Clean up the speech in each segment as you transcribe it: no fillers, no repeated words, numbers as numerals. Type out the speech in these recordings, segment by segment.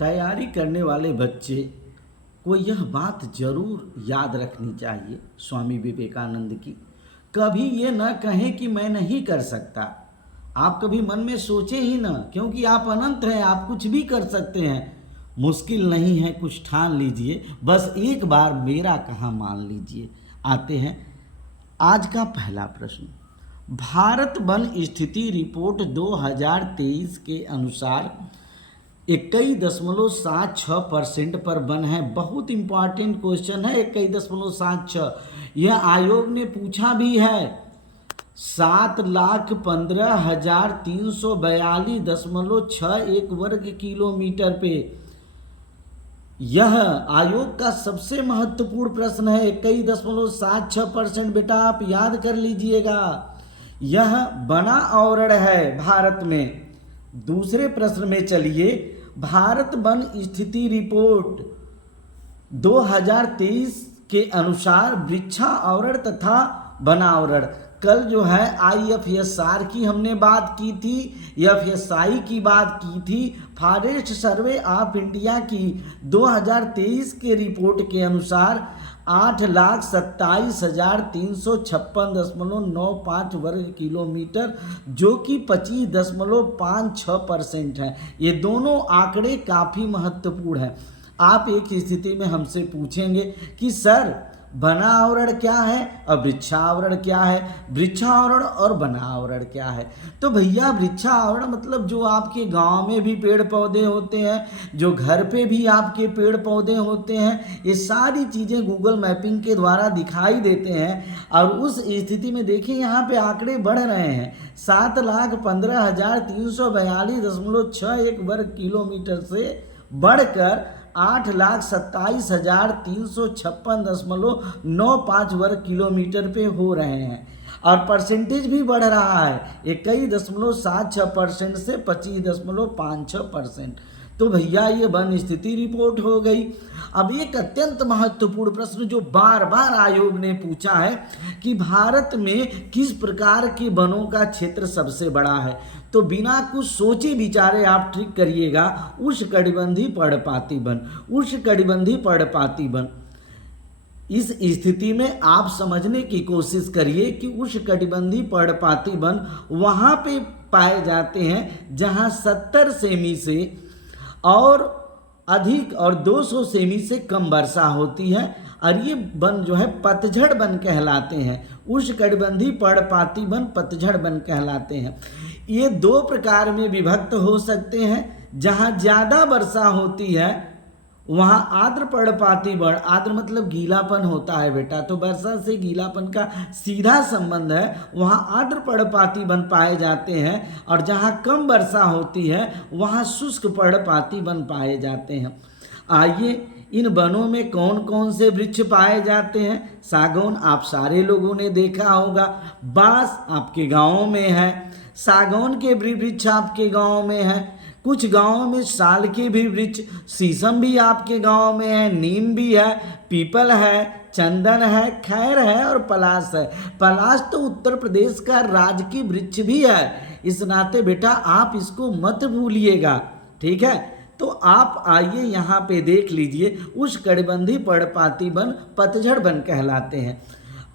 तैयारी करने वाले बच्चे को यह बात जरूर याद रखनी चाहिए स्वामी विवेकानंद की। कभी ये न कहें कि मैं नहीं कर सकता। आप कभी मन में सोचे ही ना, क्योंकि आप अनंत हैं, आप कुछ भी कर सकते हैं। मुश्किल नहीं है, कुछ ठान लीजिए, बस एक बार मेरा कहा मान लीजिए। आते हैं आज का पहला प्रश्न। भारत वन स्थिति रिपोर्ट 2023 के अनुसार 21.76% पर वन है। बहुत इंपॉर्टेंट क्वेश्चन है 21.76। यह आयोग ने पूछा भी है। 7,15,342.61 वर्ग किलोमीटर पे। यह आयोग का सबसे महत्वपूर्ण प्रश्न है। 21.76% बेटा आप याद कर लीजिएगा। यह बना आवरण है भारत में। दूसरे प्रश्न में चलिए। भारत वन स्थिति रिपोर्ट 2023 के अनुसार वृक्षावरण तथा वनावरण, कल जो है IFSR की हमने बात की थी, FSI की बात की थी। फॉरेस्ट सर्वे ऑफ इंडिया की 2023 के रिपोर्ट के अनुसार 8,27,356.95 वर्ग किलोमीटर, जो कि 25.56% है। ये दोनों आंकड़े काफ़ी महत्वपूर्ण हैं। आप एक स्थिति में हमसे पूछेंगे कि सर वनावरण क्या है और वृक्षावरण क्या है, वृक्षावरण और वनावरण क्या है। तो भैया वृक्षावरण मतलब जो आपके गांव में भी पेड़ पौधे होते हैं, जो घर पे भी आपके पेड़ पौधे होते हैं, ये सारी चीज़ें गूगल मैपिंग के द्वारा दिखाई देते हैं। और उस स्थिति में देखिए यहाँ पे आंकड़े बढ़ रहे हैं। 7,15,342.61 वर्ग किलोमीटर से बढ़कर 8,27,356.95 वर्ग किलोमीटर पे हो रहे हैं। और परसेंटेज भी बढ़ रहा है 21.76% से 25.56%। तो भैया ये वन स्थिति रिपोर्ट हो गई। अब एक अत्यंत महत्वपूर्ण प्रश्न जो बार बार आयोग ने पूछा है कि भारत में किस प्रकार के वनों का क्षेत्र सबसे बड़ा है। तो बिना कुछ सोचे विचारे आप ट्रिक करिएगा। उष्णकटिबंधीय पर्णपाती वन, उष्णकटिबंधीय पर्णपाती वन। इस स्थिति में आप समझने की कोशिश करिए कि उष्णकटिबंधीय पर्णपाती वन वहाँ पे पाए जाते हैं जहाँ 70 सेमी से और अधिक और 200 सेमी से कम वर्षा होती है। और ये वन जो है पतझड़ वन कहलाते हैं। उष्णकटिबंधीय पर्णपाती वन पतझड़ वन कहलाते हैं। ये दो प्रकार में विभक्त हो सकते हैं। जहाँ ज़्यादा वर्षा होती है वहाँ आर्द्र पर्णपाती वन, आर्द्र मतलब गीलापन होता है बेटा, तो वर्षा से गीलापन का सीधा संबंध है, वहाँ आर्द्र पर्णपाती वन पाए जाते हैं। और जहाँ कम वर्षा होती है वहाँ शुष्क पर्णपाती वन पाए जाते हैं। आइए इन वनों में कौन कौन से वृक्ष पाए जाते हैं। सागौन आप सारे लोगों ने देखा होगा। बांस आपके गाँव में है, सागौन के वृक्ष आपके गाँव में है। कुछ गांवों में साल के भी वृक्ष, शीशम भी आपके गांव में है, नीम भी है, पीपल है, चंदन है, खैर है और पलाश है। पलाश तो उत्तर प्रदेश का राजकीय वृक्ष भी है। इस नाते बेटा आप इसको मत भूलिएगा, ठीक है। तो आप आइए यहाँ पे देख लीजिए। उष्णकटिबंधीय पर्णपाती वन पतझड़ वन कहलाते हैं।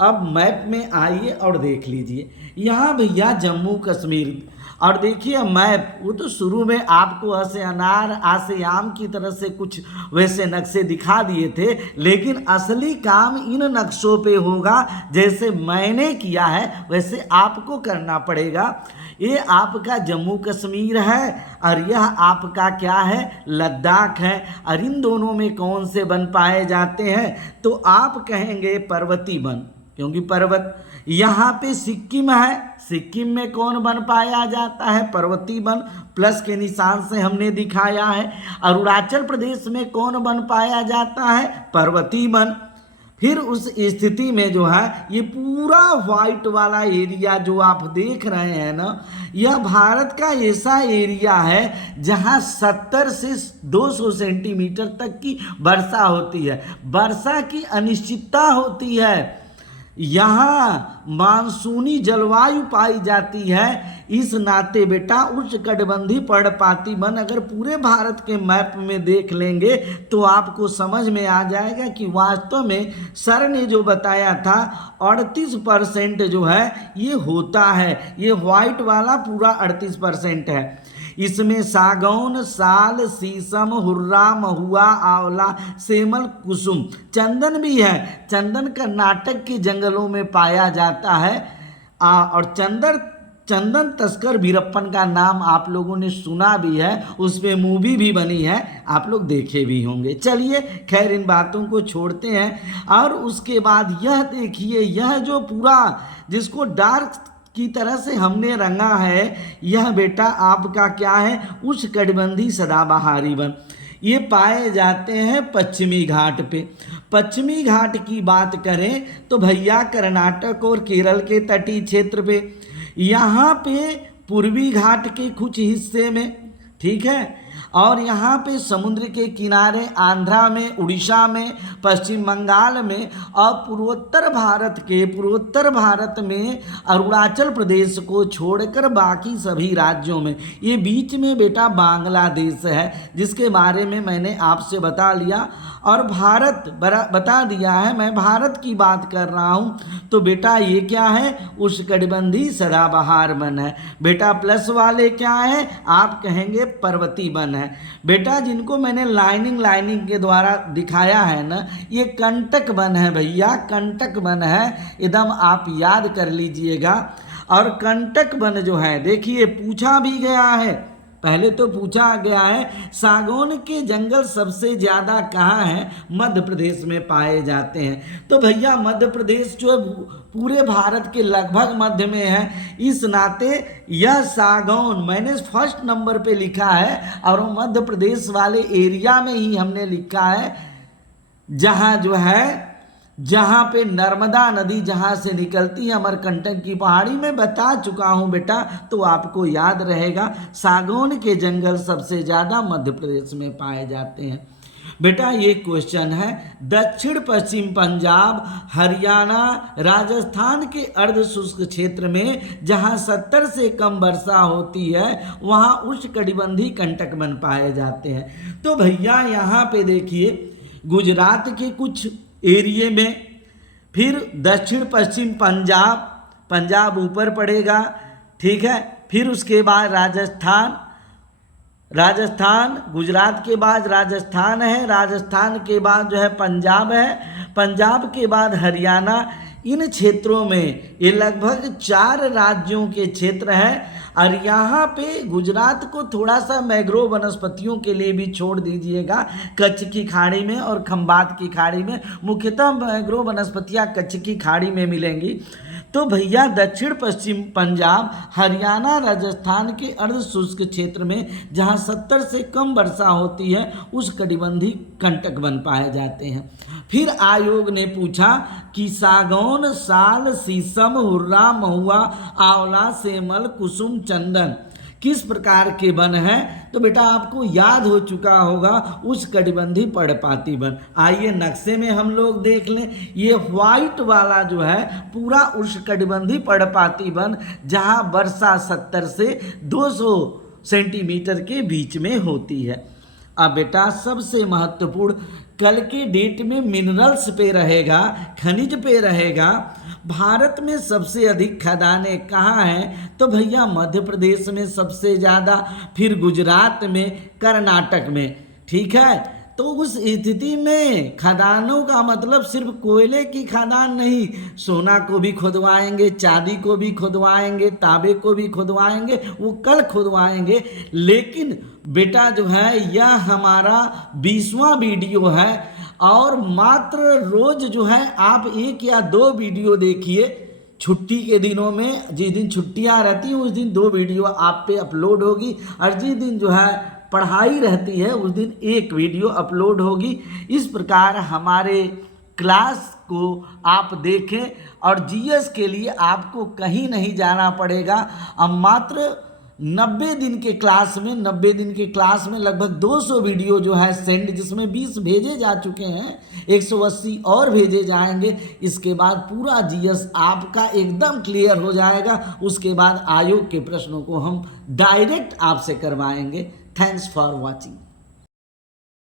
अब मैप में आइए और देख लीजिए। यहाँ भैया जम्मू कश्मीर, और देखिए मैप, वो तो शुरू में आपको अ से अनार आ से आम की तरह से कुछ वैसे नक्शे दिखा दिए थे, लेकिन असली काम इन नक्शों पे होगा। जैसे मैंने किया है वैसे आपको करना पड़ेगा। ये आपका जम्मू कश्मीर है और यह आपका क्या है, लद्दाख है। और इन दोनों में कौन से वन पाए जाते हैं, तो आप कहेंगे पर्वतीय वन, क्योंकि पर्वत। यहाँ पे सिक्किम है, सिक्किम में कौन वन पाया जाता है, पर्वतीय वन, प्लस के निशान से हमने दिखाया है। अरुणाचल प्रदेश में कौन वन पाया जाता है, पर्वतीय वन। फिर उस स्थिति में जो है ये पूरा व्हाइट वाला एरिया जो आप देख रहे हैं ना, यह भारत का ऐसा एरिया है जहां 70 से 200 सेंटीमीटर तक की वर्षा होती है। वर्षा की अनिश्चितता होती है। यहाँ मानसूनी जलवायु पाई जाती है। इस नाते बेटा उष्णकटिबंधीय पर्णपाती वन अगर पूरे भारत के मैप में देख लेंगे तो आपको समझ में आ जाएगा कि वास्तव में सर ने जो बताया था 38% जो है ये होता है। ये व्हाइट वाला पूरा 38% है। इसमें सागौन, साल, शीशम, हुर्रा, महुआ, आंवला, सेमल, कुसुम, चंदन भी है। चंदन कर्नाटक के जंगलों में पाया जाता है। और चंदन तस्कर वीरप्पन का नाम आप लोगों ने सुना भी है, उस पे मूवी भी बनी है, आप लोग देखे भी होंगे। चलिए खैर इन बातों को छोड़ते हैं। और उसके बाद यह देखिए, यह जो पूरा जिसको डार्क की तरह से हमने रंगा है, यह बेटा आपका क्या है, उष्णकटिबंधीय सदाबहारी वन। ये पाए जाते हैं पश्चिमी घाट पे। पश्चिमी घाट की बात करें तो भैया कर्नाटक और केरल के तटीय क्षेत्र पे, यहाँ पे पूर्वी घाट के कुछ हिस्से में, ठीक है, और यहाँ पे समुद्र के किनारे आंध्रा में, उड़ीसा में, पश्चिम बंगाल में, और पूर्वोत्तर भारत में अरुणाचल प्रदेश को छोड़कर बाकी सभी राज्यों में। ये बीच में बेटा बांग्लादेश है जिसके बारे में मैंने आपसे बता लिया। और भारत बता दिया है, मैं भारत की बात कर रहा हूँ। तो बेटा ये क्या है, उष्णकटिबंधीय सदाबहार वन है। बेटा प्लस वाले क्या है, आप कहेंगे पर्वतीय वन है। बेटा जिनको मैंने लाइनिंग के द्वारा दिखाया है ना, ये कंटक वन है भैया, कंटक वन है, एकदम आप याद कर लीजिएगा। और कंटक वन जो है देखिए पूछा भी गया है, पहले तो पूछा गया है सागौन के जंगल सबसे ज़्यादा कहाँ हैं, मध्य प्रदेश में पाए जाते हैं। तो भैया मध्य प्रदेश जो है पूरे भारत के लगभग मध्य में है, इस नाते यह सागौन मैंने फर्स्ट नंबर पे लिखा है। और वो मध्य प्रदेश वाले एरिया में ही हमने लिखा है जहाँ जो है, जहाँ पे नर्मदा नदी जहाँ से निकलती है अमरकंटक की पहाड़ी में, बता चुका हूँ बेटा, तो आपको याद रहेगा। सागौन के जंगल सबसे ज़्यादा मध्य प्रदेश में पाए जाते हैं। बेटा ये क्वेश्चन है, दक्षिण पश्चिम पंजाब, हरियाणा, राजस्थान के अर्ध शुष्क क्षेत्र में जहाँ 70 से कम वर्षा होती है वहाँ उष्णकटिबंधीय कंटक वन पाए जाते हैं। तो भैया यहाँ पे देखिए गुजरात के कुछ एरिए में, फिर दक्षिण पश्चिम पंजाब ऊपर पड़ेगा, ठीक है, फिर उसके बाद राजस्थान, गुजरात के बाद राजस्थान है, राजस्थान के बाद जो है पंजाब है, पंजाब के बाद हरियाणा। इन क्षेत्रों में ये लगभग 4 राज्यों के क्षेत्र हैं। और यहाँ पे गुजरात को थोड़ा सा मैंग्रोव वनस्पतियों के लिए भी छोड़ दीजिएगा, कच्छ की खाड़ी में और खंबात की खाड़ी में, मुख्यतः मैंग्रोव वनस्पतियाँ कच्छ की खाड़ी में मिलेंगी। तो भैया दक्षिण पश्चिम पंजाब, हरियाणा, राजस्थान के अर्ध शुष्क क्षेत्र में जहाँ 70 से कम वर्षा होती है उष्णकटिबंधीय कंटक वन पाए जाते हैं। फिर आयोग ने पूछा कि सागौन, साल, शीशम, हुर्रा, महुआ, आंवला, सेमल, कुसुम, चंदन किस प्रकार के वन हैं। तो बेटा आपको याद हो चुका होगा उष्णकटिबंधीय पर्णपाती वन। आइए नक्शे में हम लोग देख लें, ये व्हाइट वाला जो है पूरा उष्णकटिबंधीय पर्णपाती वन जहां वर्षा 70 से 200 सेंटीमीटर के बीच में होती है। अब बेटा सबसे महत्वपूर्ण कल के डेट में मिनरल्स पे रहेगा, खनिज पे रहेगा। भारत में सबसे अधिक खदानें कहाँ हैं, तो भैया मध्य प्रदेश में सबसे ज़्यादा, फिर गुजरात में, कर्नाटक में, ठीक है। तो उस स्थिति में खदानों का मतलब सिर्फ कोयले की खदान नहीं, सोना को भी खुदवाएंगे, चांदी को भी खुदवाएंगे, तांबे को भी खुदवाएंगे, वो कल खुदवाएंगे। लेकिन बेटा जो है यह हमारा 20वां वीडियो है और मात्र रोज जो है आप 1 या 2 वीडियो देखिए। छुट्टी के दिनों में, जिस दिन छुट्टियां रहती हैं उस दिन 2 वीडियो आप पे अपलोड होगी, और जिस दिन जो है पढ़ाई रहती है उस दिन 1 वीडियो अपलोड होगी। इस प्रकार हमारे क्लास को आप देखें और जीएस के लिए आपको कहीं नहीं जाना पड़ेगा। अब मात्र 90 दिन के क्लास में लगभग 200 वीडियो जो है सेंड, जिसमें 20 भेजे जा चुके हैं, 180 और भेजे जाएंगे। इसके बाद पूरा जीएस आपका एकदम क्लियर हो जाएगा। उसके बाद आयोग के प्रश्नों को हम डायरेक्ट आपसे करवाएंगे। Thanks for watching.